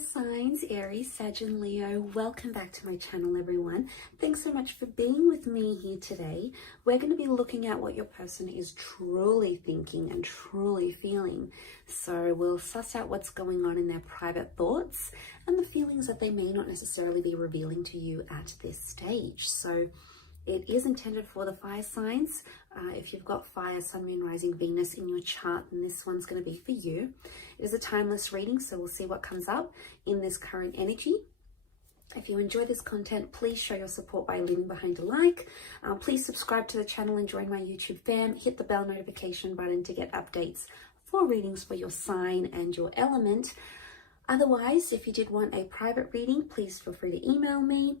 signs, Aries, Sag and Leo. Welcome back to my channel, everyone. Thanks so much for being with me here today. We're going to be looking at what your person is truly thinking and truly feeling. So we'll suss out what's going on in their private thoughts and the feelings that they may not necessarily be revealing to you at this stage. So it is intended for the fire signs. If you've got fire, sun, moon, rising, Venus in your chart, then this one's going to be for you. It is a timeless reading, so we'll see what comes up in this current energy. If you enjoy this content, please show your support by leaving behind a like. Please subscribe to the channel and join my YouTube fam. Hit the bell notification button to get updates for readings for your sign and your element. Otherwise, if you did want a private reading, please feel free to email me.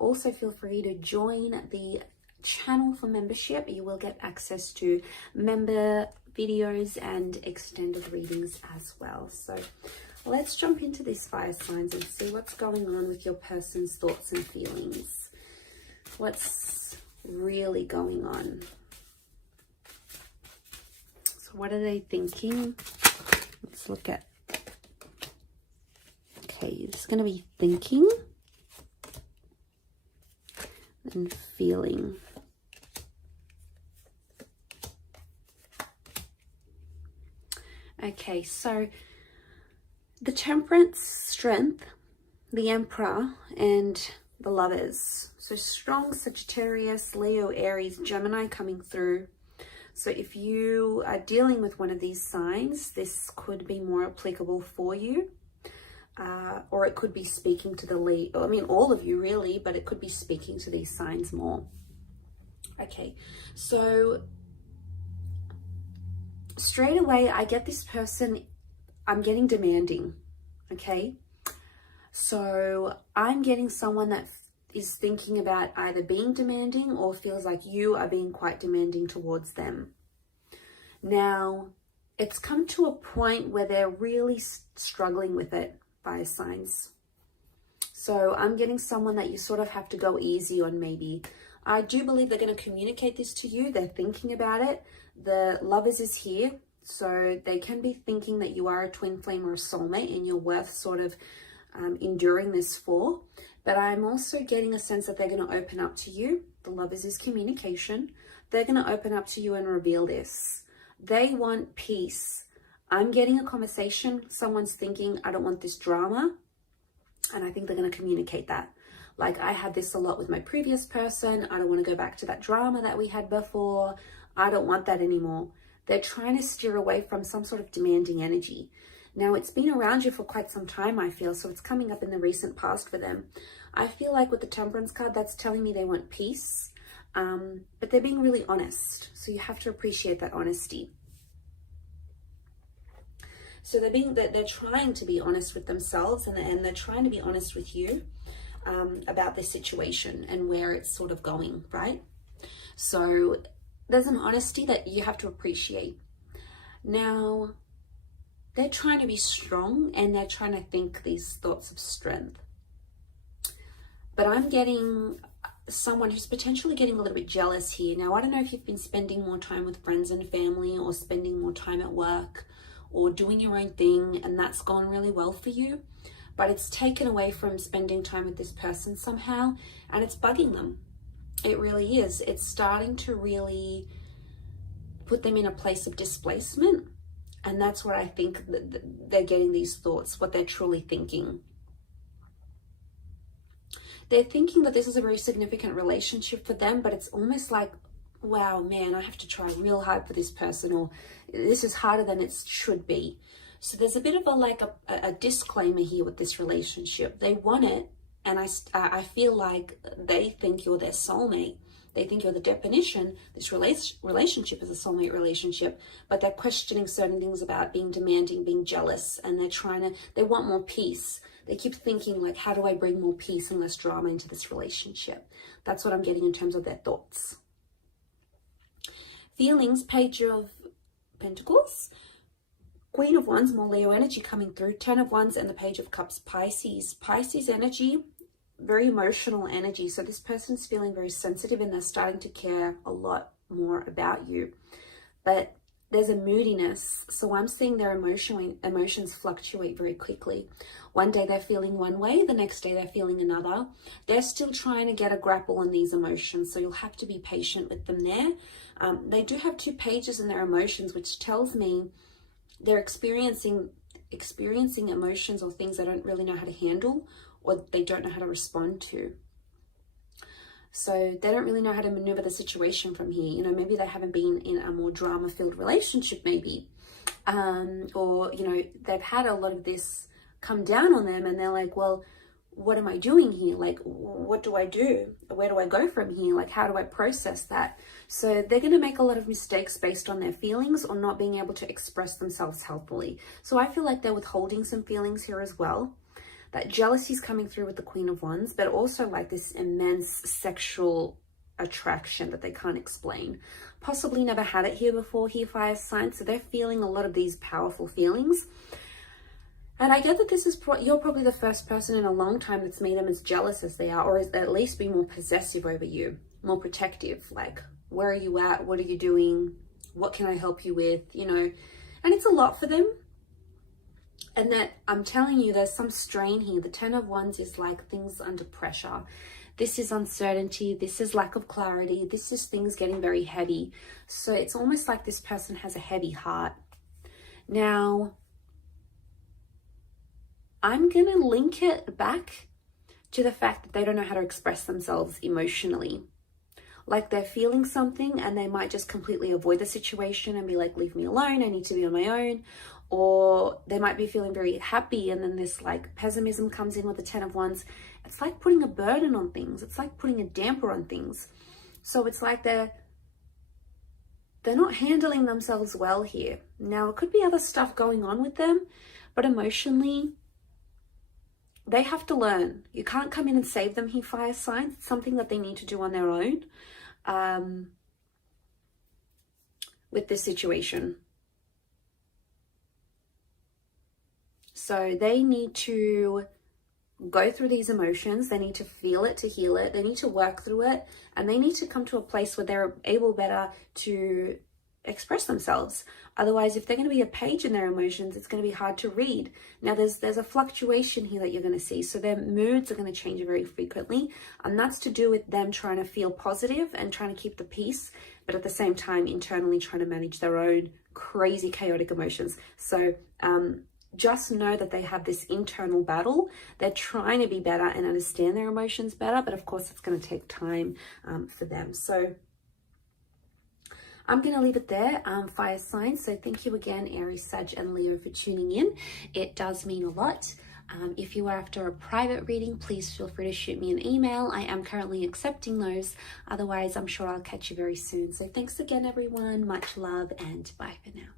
Also feel free to join the channel for membership. You will get access to member videos and extended readings as well. So let's jump into these fire signs and see what's going on with your person's thoughts and feelings. What's really going on? So what are they thinking? Let's look at, okay, it's going to be thinking and feeling. Okay, so the Temperance, Strength, the Emperor, and the Lovers. So strong Sagittarius, Leo, Aries, Gemini coming through. So if you are dealing with one of these signs, this could be more applicable for you. Or it could be speaking to the lead, I mean, all of you really, but it could be speaking to these signs more. Okay, so straight away, I get this person, I'm getting demanding, okay? So I'm getting someone that is thinking about either being demanding or feels like you are being quite demanding towards them. Now, it's come to a point where they're really struggling with it. Fire signs. So I'm getting someone that you sort of have to go easy on maybe. I do believe they're going to communicate this to you. They're thinking about it. The Lovers is here. So they can be thinking that you are a twin flame or a soulmate and you're worth sort of enduring this for. But I'm also getting a sense that they're going to open up to you. The Lovers is communication. They're going to open up to you and reveal this. They want peace. I'm getting a conversation. Someone's thinking, I don't want this drama. And I think they're going to communicate that. Like, I had this a lot with my previous person. I don't want to go back to that drama that we had before. I don't want that anymore. They're trying to steer away from some sort of demanding energy. Now, it's been around you for quite some time, I feel. So it's coming up in the recent past for them. I feel like with the Temperance card, that's telling me they want peace. But they're being really honest. So you have to appreciate that honesty. So they're trying to be honest with themselves and they're trying to be honest with you about this situation and where it's sort of going, right? So there's an honesty that you have to appreciate. Now, they're trying to be strong and they're trying to think these thoughts of strength. But I'm getting someone who's potentially getting a little bit jealous here. Now, I don't know if you've been spending more time with friends and family or spending more time at work or doing your own thing, and that's gone really well for you, but it's taken away from spending time with this person somehow, and it's bugging them. It really is. It's starting to really put them in a place of displacement, and that's what I think that they're getting these thoughts, what they're truly thinking. They're thinking that this is a very significant relationship for them, but it's almost like, wow, man, I have to try real hard for this person, or this is harder than it should be. So there's a bit of a disclaimer here with this relationship. They want it, and I feel like they think you're their soulmate. They think you're the definition. This relationship is a soulmate relationship, but they're questioning certain things about being demanding, being jealous, and they want more peace. They keep thinking like, how do I bring more peace and less drama into this relationship? That's what I'm getting in terms of their thoughts. Feelings, Page of Pentacles, Queen of Wands, more Leo energy coming through, 10 of Wands, and the Page of Cups, Pisces. Pisces energy, very emotional energy. So this person's feeling very sensitive and they're starting to care a lot more about you. But there's a moodiness. So I'm seeing their emotions fluctuate very quickly. One day they're feeling one way, the next day they're feeling another. They're still trying to get a grapple on these emotions, so you'll have to be patient with them there. They do have 2 pages in their emotions, which tells me they're experiencing emotions or things they don't really know how to handle, or they don't know how to respond to. So they don't really know how to maneuver the situation from here. You know, maybe they haven't been in a more drama-filled relationship, maybe. Or, you know, they've had a lot of this come down on them and they're like, well, what am I doing here? Like, what do I do? Where do I go from here? Like, how do I process that? So they're going to make a lot of mistakes based on their feelings or not being able to express themselves healthily. So I feel like they're withholding some feelings here as well. That jealousy is coming through with the Queen of Wands, but also like this immense sexual attraction that they can't explain. Possibly never had it here before, here fire signs, so they're feeling a lot of these powerful feelings. And I get that this is you're probably the first person in a long time that's made them as jealous as they are, or at least be more possessive over you, more protective. Like, where are you at? What are you doing? What can I help you with? You know, and it's a lot for them. And that, I'm telling you, there's some strain here. The 10 of Wands is like things under pressure. This is uncertainty. This is lack of clarity. This is things getting very heavy. So it's almost like this person has a heavy heart. Now, I'm going to link it back to the fact that they don't know how to express themselves emotionally. Like they're feeling something and they might just completely avoid the situation and be like, leave me alone, I need to be on my own. Or they might be feeling very happy and then this like pessimism comes in with the 10 of Wands. It's like putting a burden on things. It's like putting a damper on things. So it's like they're not handling themselves well here. Now, it could be other stuff going on with them, but emotionally, they have to learn. You can't come in and save them here, fire signs. It's something that they need to do on their own with this situation. So they need to go through these emotions. They need to feel it to heal it. They need to work through it. And they need to come to a place where they're able better to express themselves. Otherwise, if they're going to be a page in their emotions, it's going to be hard to read. Now, there's a fluctuation here that you're going to see. So their moods are going to change very frequently. And that's to do with them trying to feel positive and trying to keep the peace, but at the same time, internally trying to manage their own crazy, chaotic emotions. So, just know that they have this internal battle. They're trying to be better and understand their emotions better, but of course it's going to take time for them. So I'm going to leave it there, fire signs. So thank you again, Aries, Sag, and Leo, for tuning in. It does mean a lot. If you are after a private reading, please feel free to shoot me an email. I am currently accepting those. Otherwise, I'm sure I'll catch you very soon. So thanks again, everyone. Much love and bye for now.